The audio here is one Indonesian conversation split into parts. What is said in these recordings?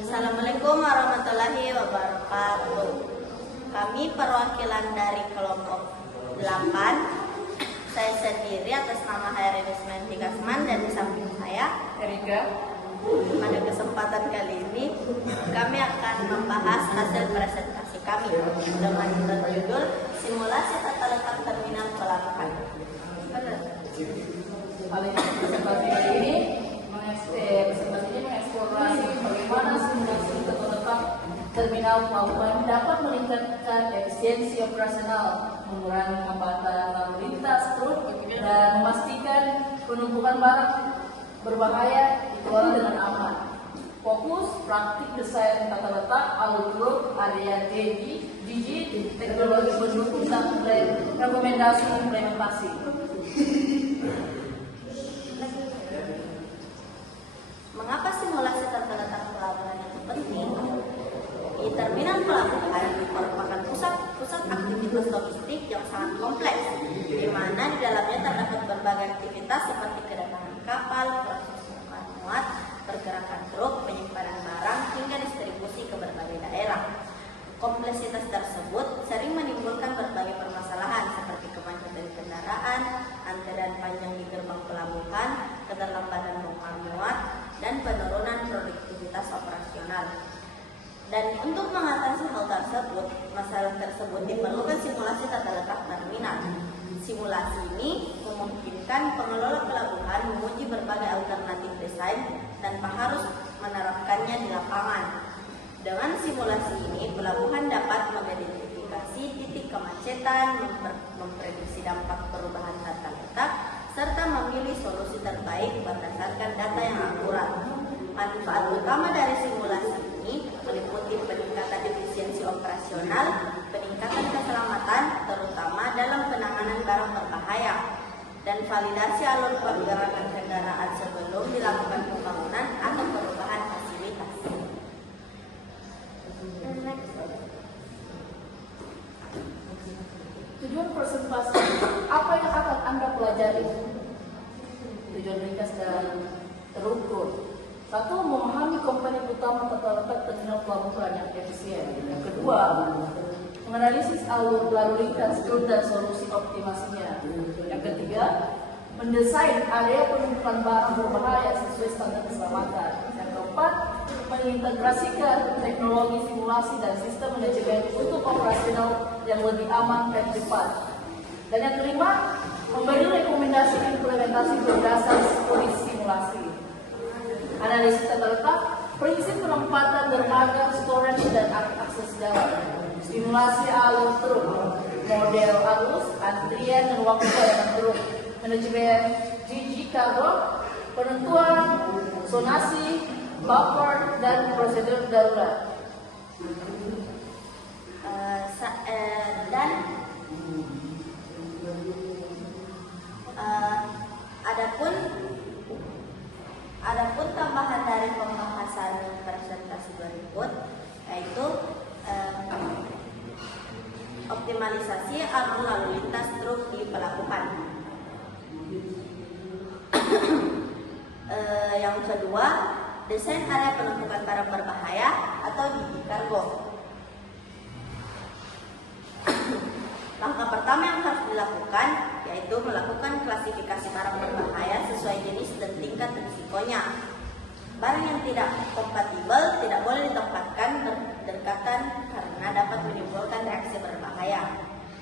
Assalamualaikum warahmatullahi wabarakatuh. Kami perwakilan dari kelompok 8. Saya sendiri atas nama Hairudis Menti Kasman dan di samping saya Erika. Pada kesempatan kali ini kami akan membahas hasil presentasi kami dengan berjudul Simulasi Tata Letak Terminal Pelabuhan. Presentasi kali ini mengeksplorasi bagaimana simulasi tata letak terminal pelabuhan dapat meningkatkan efisiensi operasional, mengurangi hambatan lalu lintas truk, dan memastikan penumpukan barang berbahaya dikelola dengan aman. Fokus praktik desain tata letak alur truk area DG, teknologi pendukung dan rekomendasi implementasi. Mengapa simulasi tata letak pelabuhan itu penting? Di terminal pelabuhan merupakan pusat aktivitas logistik yang sangat kompleks, di mana di dalamnya terdapat berbagai aktivitas seperti kedatangan kapal, proses muat, pergerakan truk, penyimpanan barang, hingga distribusi ke berbagai daerah. Kompleksitas tersebut sering menimbulkan berbagai permasalahan seperti kemacetan kendaraan, antrian panjang di gerbang pelabuhan, keterlambatan bongkar muat, dan penurunan produktivitas operasional. Dan untuk mengatasi hal tersebut, masalah tersebut diperlukan simulasi tata letak terminal. Simulasi ini memungkinkan pengelola pelabuhan menguji berbagai alternatif desain tanpa harus menerapkannya di lapangan. Dengan simulasi ini, pelabuhan dapat mengidentifikasi titik kemacetan, memprediksi dampak perubahan tata letak, serta memilih solusi terbaik berdasarkan data yang akurat. Manfaat utama dari simulasi ini meliputi peningkatan efisiensi operasional, peningkatan keselamatan, terutama dalam penanganan barang berbahaya, dan validasi alur pergerakan kendaraan sebelum dilakukan pembangunan atau perubahan fasilitas. Tujuan presentasi, apa yang akan Anda pelajari? Tujuan ringkas dan terukur. 1. Memahami komponen utama tata letak terminal pelabuhan yang efisien. Yang kedua, menganalisis alur lalu lintas truk dan solusi optimasinya. Yang ketiga, mendesain area penumpukan barang berbahaya sesuai standar keselamatan. Yang keempat, mengintegrasikan teknologi simulasi dan sistem manajemen untuk operasional yang lebih aman dan cepat. Dan yang kelima, memberi rekomendasi implementasi berdasar kondisi simulasi. Analisis tata letak, prinsip penempatan dermaga, storage, dan akses jalan. Simulasi alur truk, model arus, antrian, dan waktu layanan truk. Manajemen DG cargo, penentuan zonasi, buffer, dan prosedur darurat. Adapun tambahan dari pembahasan presentasi berikut yaitu optimalisasi arus lalu lintas truk di pelabuhan. Yang kedua, desain area penumpukan barang berbahaya atau DG cargo. Langkah pertama yang harus dilakukan yaitu melakukan klasifikasi barang berbahaya sesuai jenis dan tingkat risikonya. Barang yang tidak kompatibel tidak boleh ditempatkan berdekatan karena dapat menimbulkan reaksi berbahaya.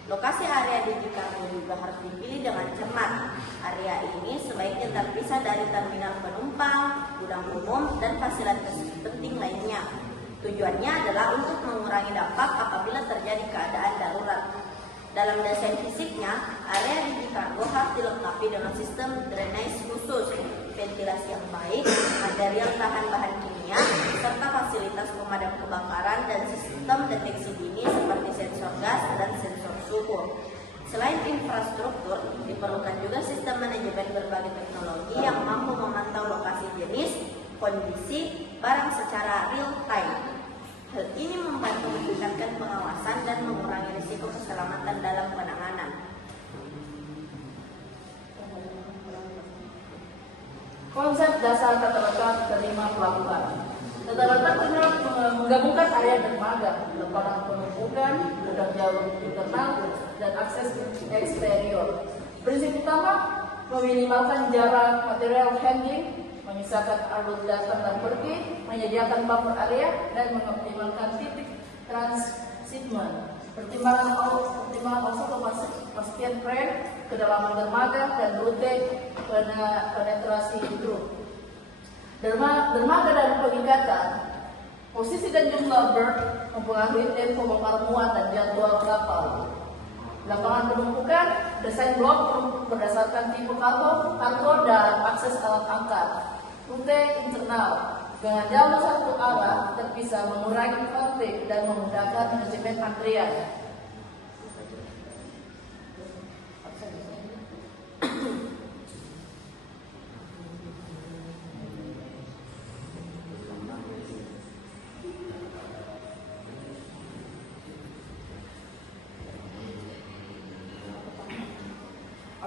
Lokasi area DG cargo juga harus dipilih dengan cermat. Area ini sebaiknya terpisah dari terminal penumpang, gudang umum, dan fasilitas penting lainnya. Tujuannya adalah untuk mengurangi dampak apabila terjadi keadaan darurat. Dalam desain fisiknya, area DG cargo harus dilengkapi dengan sistem drainase khusus, ventilasi yang baik, material tahan bahan kimia, serta fasilitas pemadam kebakaran dan sistem deteksi dini seperti sensor gas dan sensor suhu. Selain infrastruktur, diperlukan juga sistem manajemen berbagai teknologi yang mampu memantau lokasi jenis, kondisi, barang secara real time. Hal ini membantu meningkatkan pengawasan dan mengurangi risiko keselamatan dalam penanganan. Konsep dasar tata letak terminal pelabuhan. Tata letak menggabungkan area dermaga, lapangan penumpukan, gudang jalur internal, dan akses eksterior. Prinsip utama meminimalkan jarak material handling, menyisakan alur datang dan pergi, menyediakan buffer area, dan mengoptimalkan titik transshipment. Pertimbangan also kepastian frame, kedalaman dermaga, dan rute penetrasi truk. Dermaga dan pengikatan, posisi dan jumlah berth mempengaruhi tempo bongkar muat dan jadwal kapal. Lapangan penumpukan, desain blok penumpuk berdasarkan tipe kargo dan akses alat angkat. Rute internal, dengan jalur satu arah terpisah mengurangi konflik dan memudahkan manajemen antrian.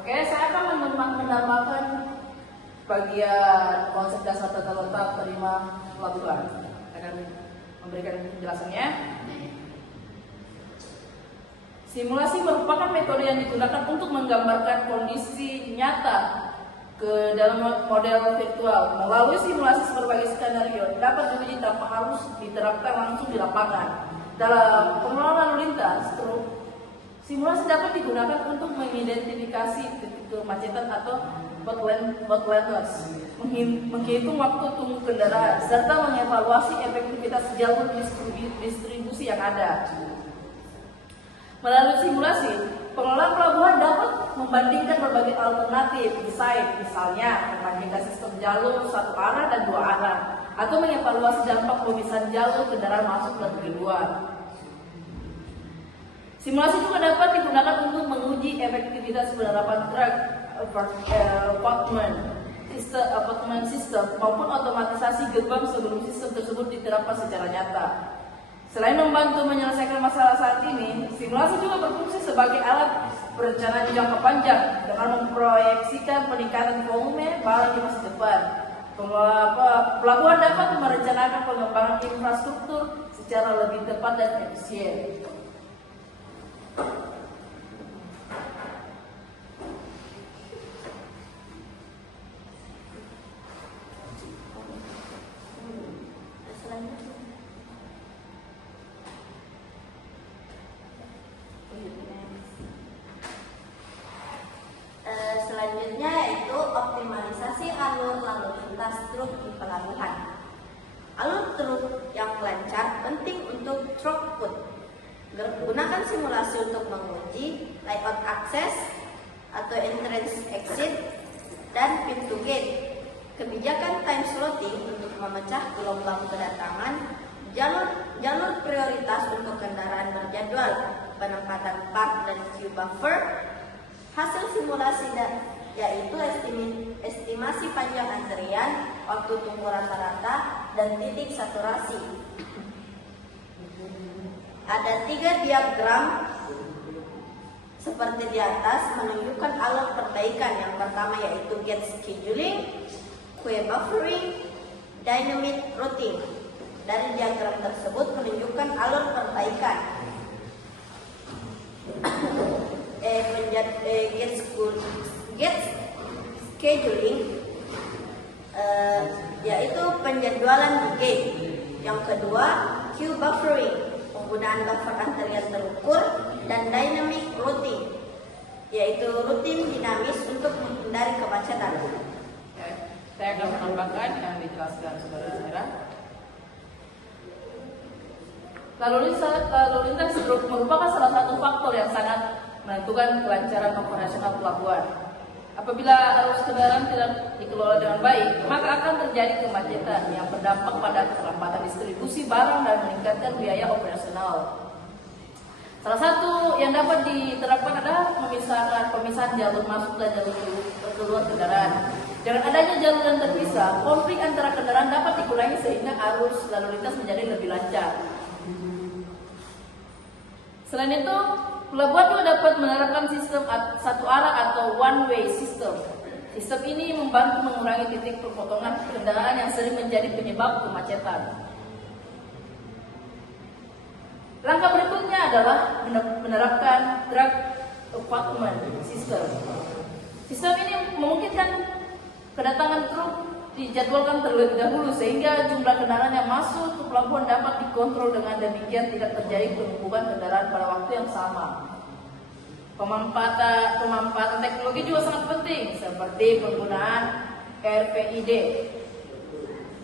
Oke, saya akan menambahkan bagian konsep dasar tata letak terima pelabuhan. Saya akan memberikan penjelasannya. Simulasi merupakan metode yang digunakan untuk menggambarkan kondisi nyata ke dalam model virtual. Melalui simulasi berbagai skenario dapat diuji tanpa harus diterapkan langsung di lapangan. Dalam pengelolaan lalu lintas, simulasi dapat digunakan untuk mengidentifikasi titik kemacetan atau bottlenecks, menghitung waktu tunggu kendaraan, serta mengevaluasi efektivitas jalur distribusi yang ada. Melalui simulasi, pengelola pelabuhan dapat membandingkan berbagai alternatif desain, misalnya membandingkan sistem jalur satu arah dan dua arah, atau mengevaluasi dampak pemisahan jalur kendaraan masuk dan keluar. Simulasi juga dapat digunakan untuk menguji efektivitas penerapan truk apartment system maupun otomatisasi gerbang sebelum sistem tersebut diterapkan secara nyata. Selain membantu menyelesaikan masalah saat ini, simulasi juga berfungsi sebagai alat perencanaan jangka panjang dengan memproyeksikan peningkatan volume barang di masa depan. Pelabuhan dapat merencanakan pengembangan infrastruktur secara lebih tepat dan efisien. Selanjutnya yaitu optimalisasi alur lalu lintas truk di pelabuhan. Alur truk yang lancar penting untuk throughput. Gunakan simulasi untuk menguji layout akses atau entrance exit dan pintu gate. Kebijakan time slotting untuk memecah gelombang kedatangan, jalur prioritas untuk kendaraan berjadwal, penempatan park dan queue buffer. Hasil simulasi yaitu estimasi panjang antrian, waktu tunggu rata-rata, dan titik saturasi. Ada 3 diagram seperti di atas menunjukkan alur perbaikan. Yang pertama yaitu gate scheduling, queue buffering, dynamic routing. Dari diagram tersebut menunjukkan alur perbaikan. Gate scheduling yaitu penjadwalan di gate. Yang kedua, queue buffering, penggunaan buffer antrian terukur, dan dynamic routing, yaitu rutin dinamis untuk menghindari kemacetan. Saya akan menambahkan yang dijelaskan saudara-saudara. Lalu lintas truk merupakan salah satu faktor yang sangat menentukan kelancaran operasional pelabuhan. Apabila arus kendaraan tidak dikelola dengan baik, maka akan terjadi kemacetan yang berdampak pada keterlambatan distribusi barang dan meningkatkan biaya operasional. Salah satu yang dapat diterapkan adalah pemisahan jalur masuk dan jalur keluar kendaraan. Dengan adanya jalur yang terpisah, konflik antara kendaraan dapat dikurangi sehingga arus lalu lintas menjadi lebih lancar. Selain itu, pelabuhan juga dapat menerapkan sistem satu arah atau one-way system. Sistem ini membantu mengurangi titik perpotongan kendaraan yang sering menjadi penyebab kemacetan. Langkah berikutnya adalah menerapkan drug apartment system. Sistem ini memungkinkan kedatangan truk dijadwalkan terlebih dahulu sehingga jumlah kendaraan yang masuk ke pelabuhan dapat dikontrol, dengan demikian tidak terjadi penumpukan kendaraan pada waktu yang sama. Pemanfaatan teknologi juga sangat penting, seperti penggunaan RFID,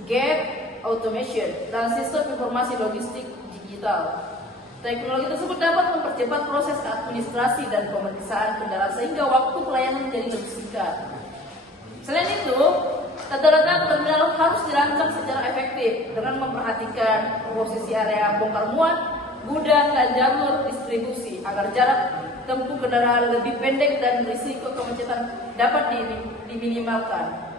gate automation, dan sistem informasi logistik digital. Teknologi tersebut dapat mempercepat proses administrasi dan pemeriksaan kendaraan sehingga waktu pelayanan menjadi lebih singkat. Selain itu, tata letak terminal harus dirancang secara efektif dengan memperhatikan posisi area bongkar muat, gudang, dan jalur distribusi agar jarak tempuh kendaraan lebih pendek dan risiko kemacetan dapat diminimalkan.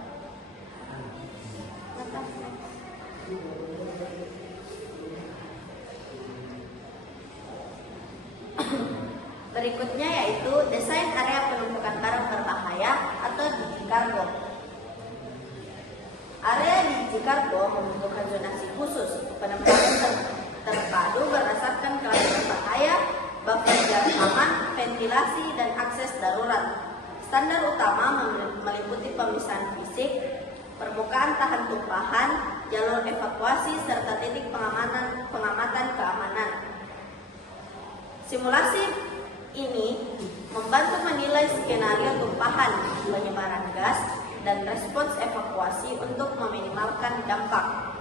Berikutnya yaitu desain area penumpukan barang berbahaya atau digikargo. Area digikargo membutuhkan zonasi khusus penempatan terpadu berdasarkan kelas berbahaya, buffer jarak aman, ventilasi, dan akses darurat. Standar utama meliputi pemisahan fisik, permukaan tahan tumpahan, jalur evakuasi, serta titik pengamatan keamanan. Simulasi ini membantu menilai skenario tumpahan, penyebaran gas, dan respons evakuasi untuk meminimalkan dampak.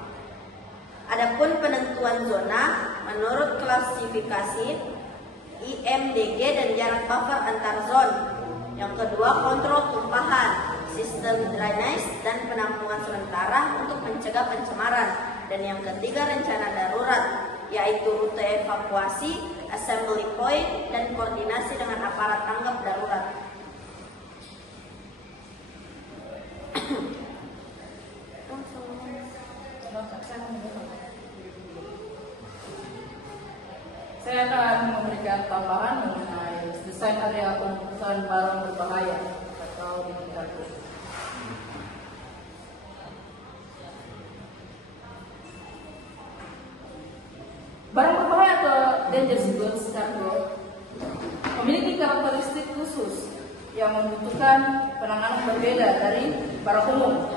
Adapun penentuan zona menurut klasifikasi IMDG dan jarak buffer antar zone. Yang kedua, kontrol tumpahan, sistem drainase, dan penampungan sementara untuk mencegah pencemaran. Dan yang ketiga, rencana darurat, yaitu rute evakuasi, assembly point, dan koordinasi dengan aparat tanggap darurat. Saya akan memberikan tambahan mengenai desain area penumpukan barang berbahaya atau digikargo. Barang berbahaya atau dangerous goods cargo memiliki karakteristik khusus yang membutuhkan penanganan berbeda dari barang umum.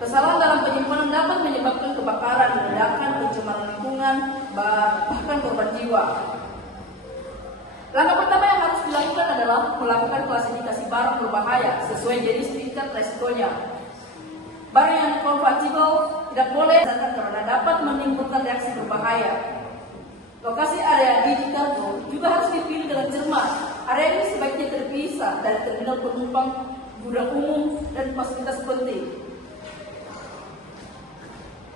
Kesalahan dalam penyimpanan dapat menyebabkan kebakaran, ledakan, pencemaran lingkungan, bahkan korban jiwa. Langkah pertama yang harus dilakukan adalah melakukan klasifikasi barang berbahaya sesuai jenis tingkat resikonya. Barang yang compatible tidak boleh karena dapat menimbulkan reaksi berbahaya. Lokasi area digikargo juga harus dipilih dengan cermat. Area ini sebaiknya terpisah dari terminal penumpang, gudang umum, dan fasilitas penting.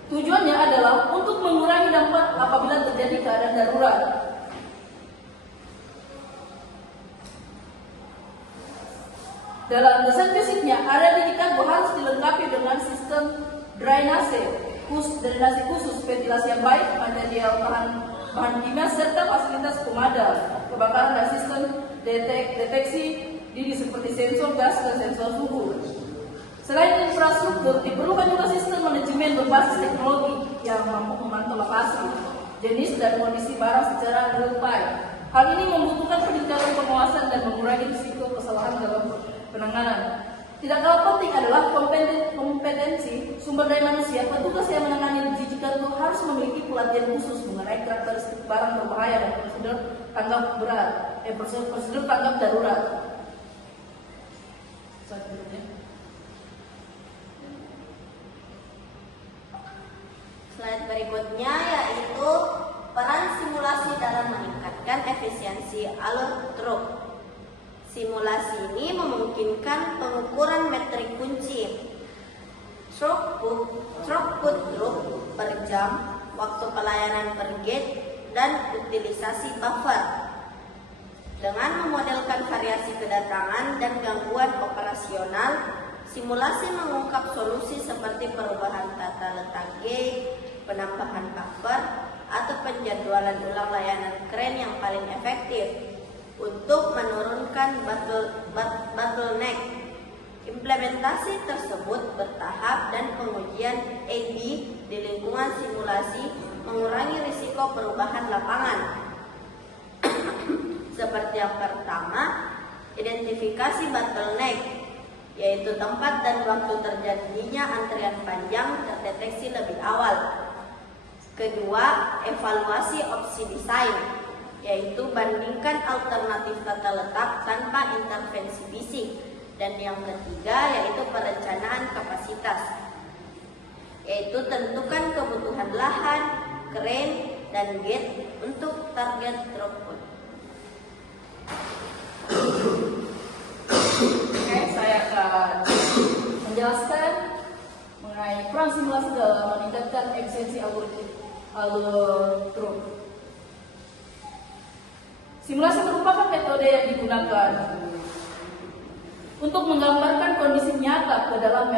Tujuannya adalah untuk mengurangi dampak apabila terjadi keadaan darurat. Dalam desain fisiknya, area digikargo harus dilengkapi dengan sistem drainase khusus, ventilasi yang baik, material bahan kimia, serta fasilitas pemadam kebakaran dan sistem deteksi dini seperti sensor gas dan sensor suhu. Selain infrastruktur, diperlukan juga sistem manajemen berbasis teknologi yang mampu memantau lokasi, jenis, dan kondisi barang secara real time. Hal ini membutuhkan peningkatan pengawasan dan mengurangi risiko kesalahan dalam penanganan. Tidak kalah penting adalah kompetensi sumber daya manusia. Petugas yang menangani digikargo harus memiliki pelatihan khusus mengenai karakteristik barang berbahaya dan prosedur tanggap darurat. Slide berikutnya yaitu peran simulasi dalam meningkatkan efisiensi alur truk. Simulasi ini memungkinkan pengukuran metrik kunci throughput truk per jam, waktu pelayanan per gate, dan utilisasi buffer. Dengan memodelkan variasi kedatangan dan gangguan operasional, simulasi mengungkap solusi seperti perubahan tata letak gate, penambahan buffer, atau penjadwalan ulang layanan kren yang paling efektif untuk menurunkan bottleneck. Implementasi tersebut bertahap dan pengujian pengujian A/B di lingkungan simulasi mengurangi risiko perubahan lapangan. Seperti yang pertama, identifikasi bottleneck, yaitu tempat dan waktu terjadinya antrian panjang terdeteksi lebih awal. Kedua, evaluasi opsi desain, yaitu bandingkan alternatif tata letak tanpa intervensi fisik. Dan yang ketiga yaitu perencanaan kapasitas, yaitu tentukan kebutuhan lahan, crane, dan gate untuk target throughput. Oke, saya akan menjelaskan mengenai peran simulasi dalam meningkatkan efisiensi alur truk. Simulasi merupakan metode yang digunakan untuk menggambarkan kondisi nyata ke dalam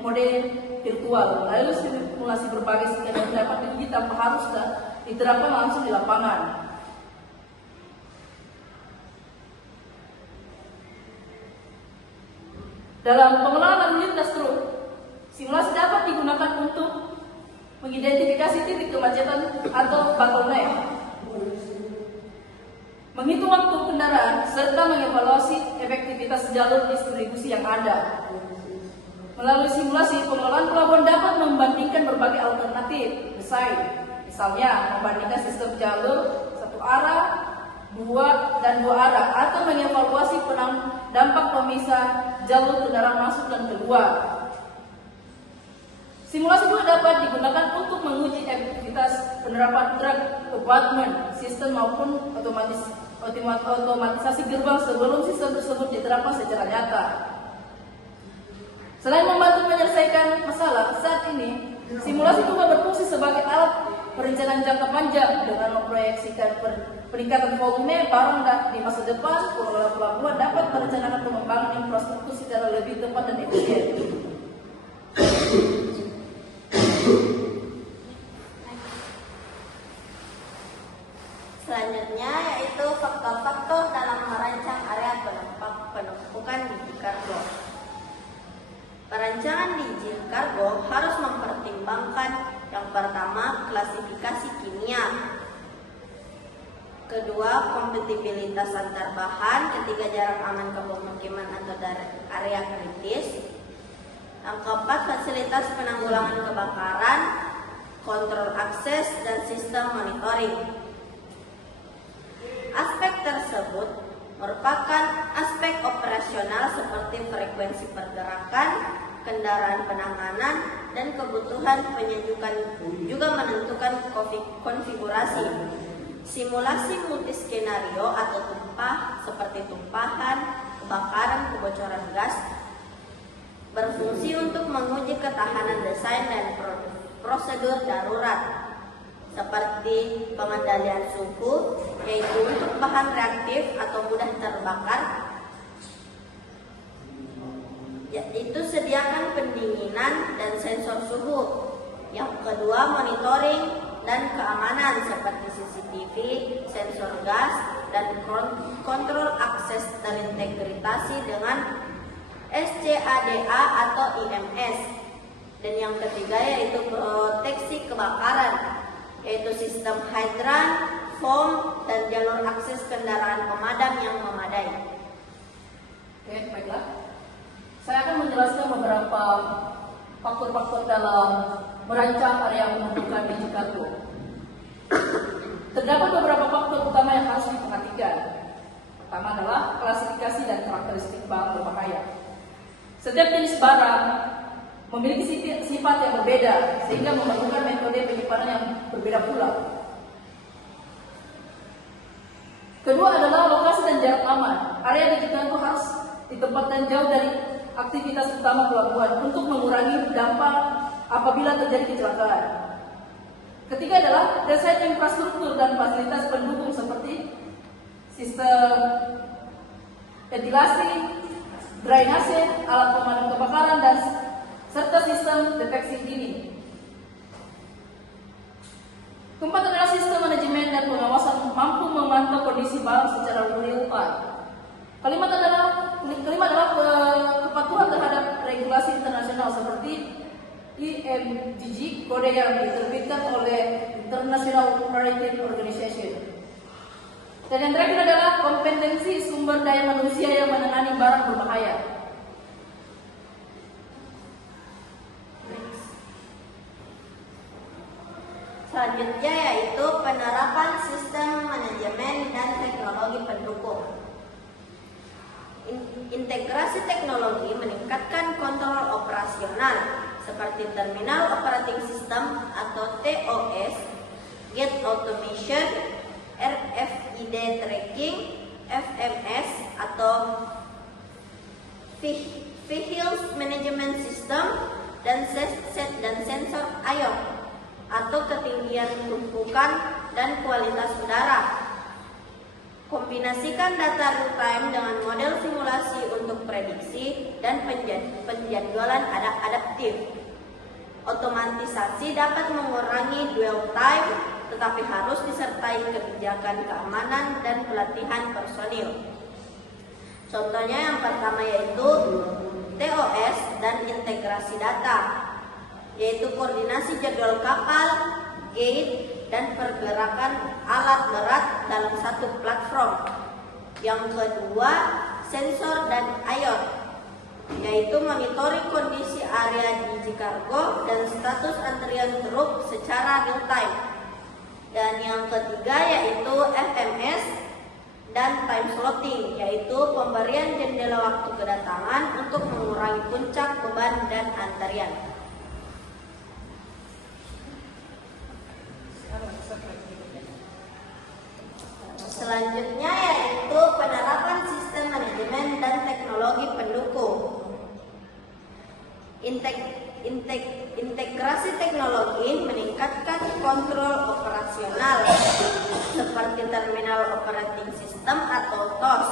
model virtual melalui simulasi berbagai skenario yang dapat diuji tanpa harus diterapkan langsung di lapangan. Dalam pengenalan lalu lintas truk, simulasi dapat digunakan untuk mengidentifikasi titik kemacetan atau bottleneck, menghitung waktu kendaraan, serta mengevaluasi efektivitas jalur distribusi yang ada. Melalui simulasi, pengelolaan pelabuhan dapat membandingkan berbagai alternatif desain, misalnya membandingkan sistem jalur satu arah, dua arah, atau mengevaluasi dampak pemisah jalur kendaraan masuk dan keluar. Simulasi juga dapat digunakan untuk menguji efektivitas penerapan truk abutment sistem maupun otomatisasi gerbang sebelum sistem tersebut diterapkan secara nyata. Selain membantu menyelesaikan masalah, saat ini simulasi juga berfungsi sebagai alat perencanaan jangka panjang dengan memproyeksikan peningkatan volume barang di masa depan. Pengelola pelabuhan dapat merencanakan pengembangan infrastruktur secara lebih tepat dan efisien. Selanjutnya yaitu faktor-faktor dalam merancang area penumpukan biji kargo. Perancangan biji kargo harus mempertimbangkan yang pertama, klasifikasi kimia. Kedua, kompatibilitas antar bahan. Ketiga, jarak aman ke pemukiman atau area kritis. Yang keempat, fasilitas penanggulangan kebakaran, kontrol akses, dan sistem monitoring. Aspek tersebut merupakan aspek operasional seperti frekuensi pergerakan, kendaraan penanganan, dan kebutuhan penyejukan juga menentukan konfigurasi. Simulasi multiskenario atau seperti tumpahan, kebakaran, kebocoran gas berfungsi untuk menguji ketahanan desain dan prosedur darurat seperti pengendalian suhu, yaitu untuk bahan reaktif atau mudah terbakar, yaitu sediakan pendinginan dan sensor suhu. Yang kedua, monitoring dan keamanan seperti CCTV, sensor gas, dan kontrol akses terintegrasi dengan SCADA atau IMS. Dan yang ketiga yaitu proteksi kebakaran, yaitu sistem hidran, foam, dan jalur akses kendaraan pemadam yang memadai. Oke, baiklah. Saya akan menjelaskan beberapa faktor-faktor dalam merancang area penumpukan biji kargo. Terdapat beberapa faktor utama yang harus diperhatikan. Pertama adalah klasifikasi dan karakteristik barang berbahaya. Setiap jenis barang memiliki sifat yang berbeda, sehingga memerlukan metode penyimpanan yang berbeda pula. Kedua adalah lokasi dan jarak aman. Area biji kargo harus ditempatkan jauh dari aktivitas utama pelabuhan untuk mengurangi dampak apabila terjadi kecelakaan. Ketiga adalah desain infrastruktur dan fasilitas pendukung seperti sistem ventilasi, drainase, alat pemadam kebakaran, dan serta sistem deteksi dini. Keempat adalah sistem manajemen dan pengawasan mampu memantau kondisi barang secara real time. Kelima adalah kepatuhan terhadap regulasi internasional seperti IMGG, kode yang diterbitkan oleh International Maritime Organization. Dan yang terakhir adalah kompetensi sumber daya manusia yang menangani barang berbahaya. Selanjutnya yaitu penerapan sistem manajemen dan teknologi pendukung. Integrasi teknologi meningkatkan kontrol operasional seperti terminal operating system atau TOS, gate automation, RFID tracking, FMS atau vehicle management system dan sensor IOT atau ketinggian tumpukan dan kualitas udara. Kombinasikan data real time dengan model simulasi untuk prediksi dan penjadwalan adaptif. Otomatisasi dapat mengurangi dwell time, tetapi harus disertai kebijakan keamanan dan pelatihan personil. Contohnya yang pertama yaitu TOS dan integrasi data, yaitu koordinasi jadwal kapal, gate, dan pergerakan alat berat dalam satu platform. Yang kedua, sensor dan IOT, yaitu monitoring kondisi area di kargo dan status antrian truk secara real time. Dan yang ketiga yaitu FMS dan time slotting, yaitu pemberian jendela waktu kedatangan untuk mengurangi puncak beban dan antrian. Selanjutnya yaitu penerapan sistem manajemen dan teknologi pendukung. Integrasi teknologi meningkatkan kontrol operasional seperti terminal operating system atau TOS,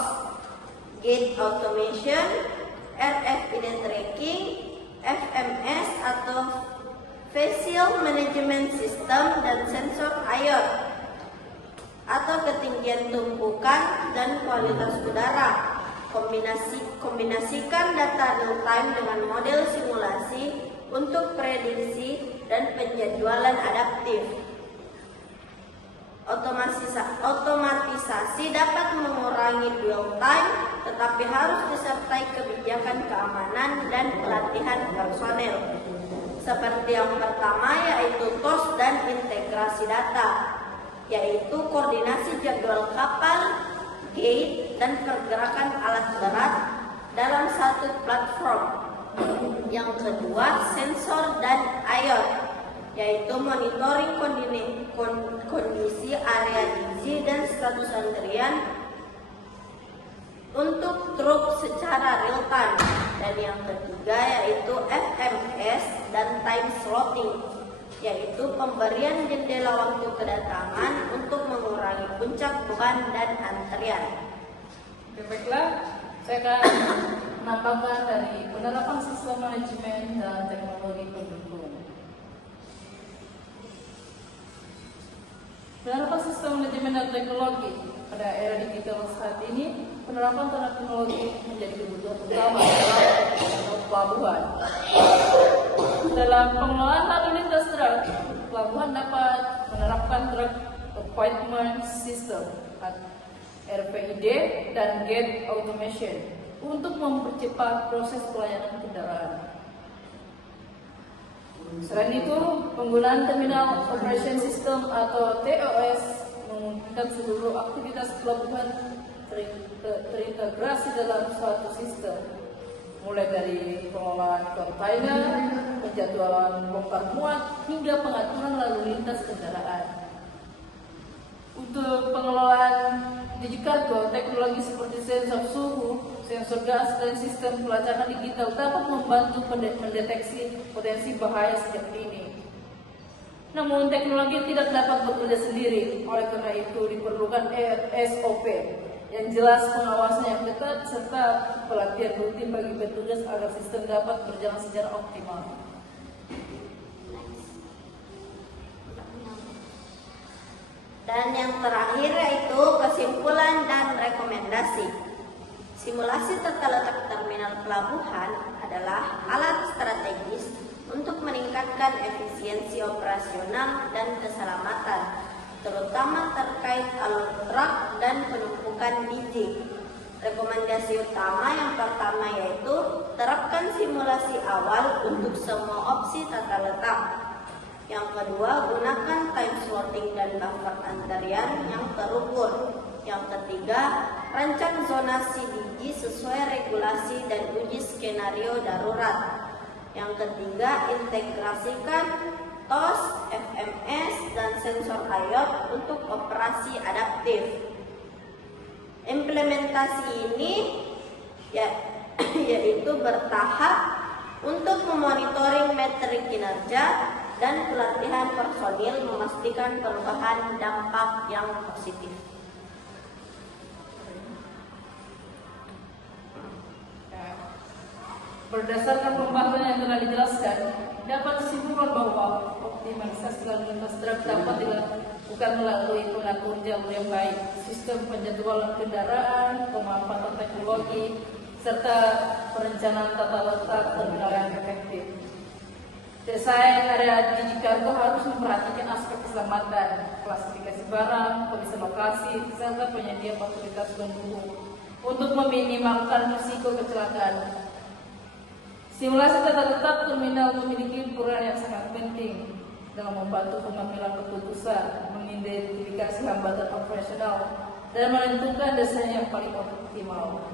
gate automation, RFID tracking, FMS atau vehicle management system, dan sensor IOT atau ketinggian tumpukan dan kualitas udara. Kombinasikan data real time dengan model simulasi untuk prediksi dan penjadwalan adaptif. Otomatisasi dapat mengurangi dwell time, tetapi harus disertai kebijakan keamanan dan pelatihan personel. Seperti yang pertama yaitu TOS dan integrasi data, yaitu koordinasi jadwal kapal, gate, dan pergerakan alat berat dalam satu platform. Yang kedua, sensor dan IOT, yaitu monitoring kondisi area gizi dan status antrian untuk truk secara real time. Dan yang ketiga yaitu FMS dan time slotting, yaitu pemberian jendela waktu kedatangan untuk mengurangi puncak beban dan antrian. Baiklah, saya akan menambahkan dari penerapan sistem manajemen dan teknologi pendukung. Penerapan sistem manajemen dan teknologi pada era digital saat ini, penerapan teknologi menjadi kebutuhan utama dalam pelabuhan. Dalam pengelolaan lalu lintas truk, pelabuhan dapat menerapkan truck appointment system (RPID) dan gate automation untuk mempercepat proses pelayanan kendaraan. Selain itu, penggunaan terminal operation system atau TOS memungkinkan seluruh aktivitas pelabuhan terintegrasi dalam suatu sistem, mulai dari pengelolaan kontainer, penjadwalan bongkar muat, hingga pengaturan lalu lintas kendaraan. Untuk pengelolaan digital, teknologi seperti sensor suhu, sensor gas, dan sistem pelacakan digital dapat membantu mendeteksi potensi bahaya sejak dini. Namun teknologi tidak dapat bekerja sendiri, oleh karena itu diperlukan SOP yang jelas, pengawasan yang ketat, serta pelatihan rutin bagi petugas agar sistem dapat berjalan secara optimal. Dan yang terakhir yaitu kesimpulan dan rekomendasi. Simulasi tata letak terminal pelabuhan adalah alat strategis untuk meningkatkan efisiensi operasional dan keselamatan, terutama terkait alur truk dan penumpukan biji. Rekomendasi utama yang pertama yaitu terapkan simulasi awal untuk semua opsi tata letak. Yang kedua, gunakan time sorting dan buffer antrian yang terukur. Yang ketiga, rancang zonasi biji sesuai regulasi dan uji skenario darurat. Yang ketiga, integrasikan TOS, FMS, dan sensor IoT untuk operasi adaptif. Implementasi ini yaitu bertahap untuk memonitoring metrik kinerja dan pelatihan personil memastikan perubahan dampak yang positif. Berdasarkan pembahasan yang telah dijelaskan, dapat disimpulkan bahwa optimalisasi lalu lintas truk dapat dilakukan melalui pengatur jalur yang baik, sistem penjadwalan kendaraan, pemanfaatan teknologi, serta perencanaan tata letak terminal yang efektif. Desain area Digikargo harus memperhatikan aspek keselamatan, klasifikasi barang, kondisi lokasi, serta penyedia fasilitas pendukung untuk meminimalkan risiko kecelakaan. Simulasi tata letak terminal memiliki peran yang sangat penting dalam membantu pengambilan keputusan, mengidentifikasi hambatan operasional, dan menentukan desain yang paling optimal.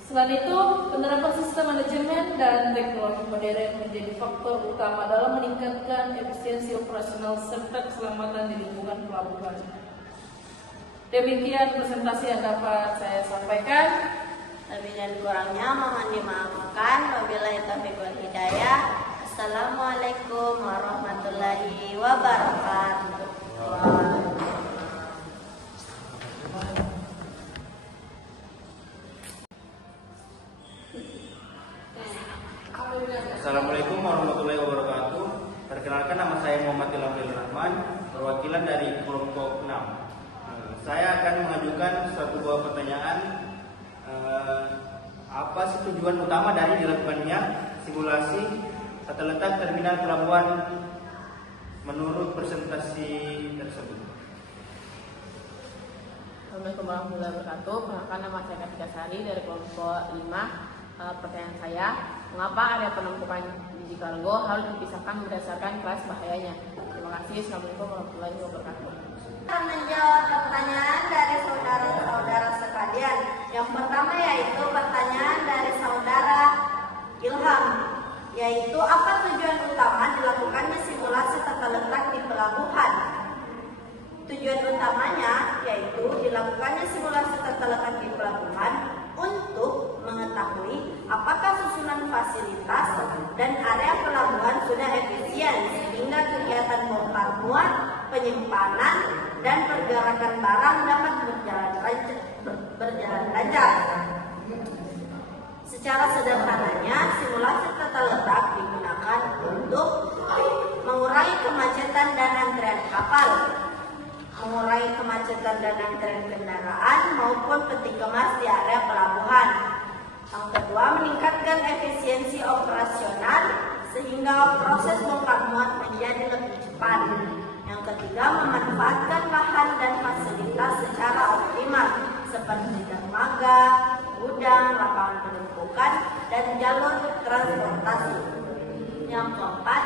Selain itu, penerapan sistem manajemen dan teknologi modern menjadi faktor utama dalam meningkatkan efisiensi operasional serta keselamatan di lingkungan pelabuhan. Demikian presentasi yang dapat saya sampaikan. Lebih dan kurangnya mohon dimaafkan. Wabillahi taufiq wal hidayah. Assalamualaikum warahmatullahi wabarakatuh. Assalamualaikum warahmatullahi wabarakatuh. Perkenalkan, nama saya Muhammad Ilham Rahman, perwakilan dari kelompok 6. Saya akan mengajukan suatu buah pertanyaan. Apa sih tujuan utama dari dilakukannya simulasi tata letak terminal pelabuhan menurut presentasi tersebut? Assalamualaikum warahmatullahi wabarakatuh. Perkenalkan, nama saya Katika Sari dari kelompok 5. Pertanyaan saya, mengapa area penumpukan Digikargo harus dipisahkan berdasarkan kelas bahayanya? Terima kasih. Assalamualaikum warahmatullahi wabarakatuh. Menjawab pertanyaan dari saudara-saudara sekalian. Yang pertama yaitu pertanyaan dari saudara Ilham, yaitu apa tujuan utama dilakukannya simulasi tata letak di pelabuhan? Tujuan utamanya yaitu dilakukannya simulasi tata letak di pelabuhan untuk mengetahui apakah susunan fasilitas dan area pelabuhan sudah efisien sehingga kegiatan bongkar muat, penyimpanan, dan pergerakan barang dapat berjalan lancar. Secara sederhananya, simulasi tata letak digunakan untuk mengurangi kemacetan dan antrean kapal, mengurangi kemacetan dan antrean kendaraan maupun peti kemas di area pelabuhan. Yang kedua, meningkatkan efisiensi operasional sehingga proses bongkar muat menjadi lebih cepat. Yang ketiga, memanfaatkan lahan dan fasilitas secara optimal seperti dermaga, gudang, lapangan penumpukan, dan jalur transportasi. Yang keempat,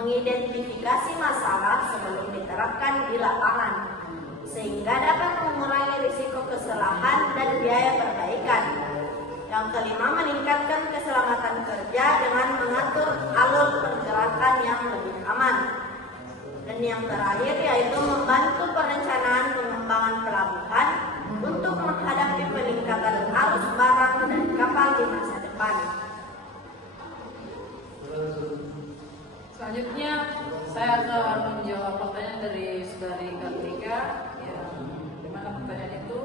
mengidentifikasi masalah sebelum diterapkan di lapangan sehingga dapat mengurangi risiko kesalahan dan biaya perbaikan. Yang kelima, meningkatkan keselamatan kerja dengan mengatur alur pergerakan yang lebih aman. Dan yang terakhir yaitu membantu perencanaan pengembangan pelabuhan untuk menghadapi peningkatan arus barang dan kapal di masa depan. Selanjutnya saya akan menjawab pertanyaan dari saudari Katrika, di mana pertanyaan itu,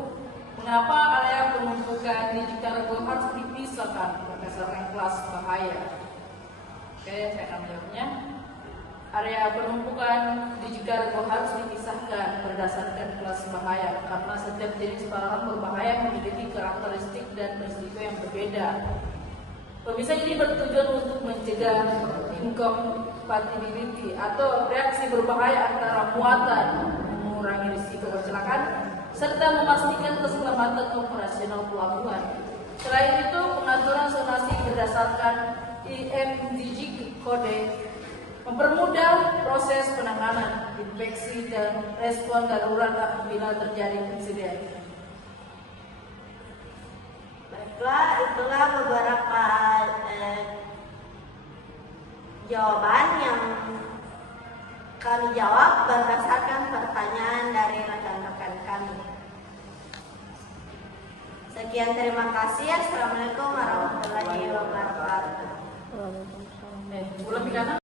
mengapa area penumpukan Digikargo harus dipisahkan berdasarkan kelas bahaya? Oke, saya akan menjawabnya. Area penumpukan Digikargo harus dipisahkan berdasarkan kelas bahaya karena setiap jenis barang berbahaya memiliki karakteristik dan risiko yang berbeda. Pemirsa, ini bertujuan untuk mencegah incompatibility atau reaksi berbahaya antara muatan, mengurangi risiko kecelakaan, serta memastikan keselamatan operasional pelabuhan. Selain itu, pengaturan zonasi berdasarkan IMDG Code mempermudah proses penanganan, infeksi, dan respon darurat apabila terjadi insiden. Baiklah, itulah beberapa jawaban yang kami jawab berdasarkan pertanyaan dari rekan-rekan kami. Sekian, terima kasih. Assalamualaikum warahmatullahi wabarakatuh. Bulan Pikana.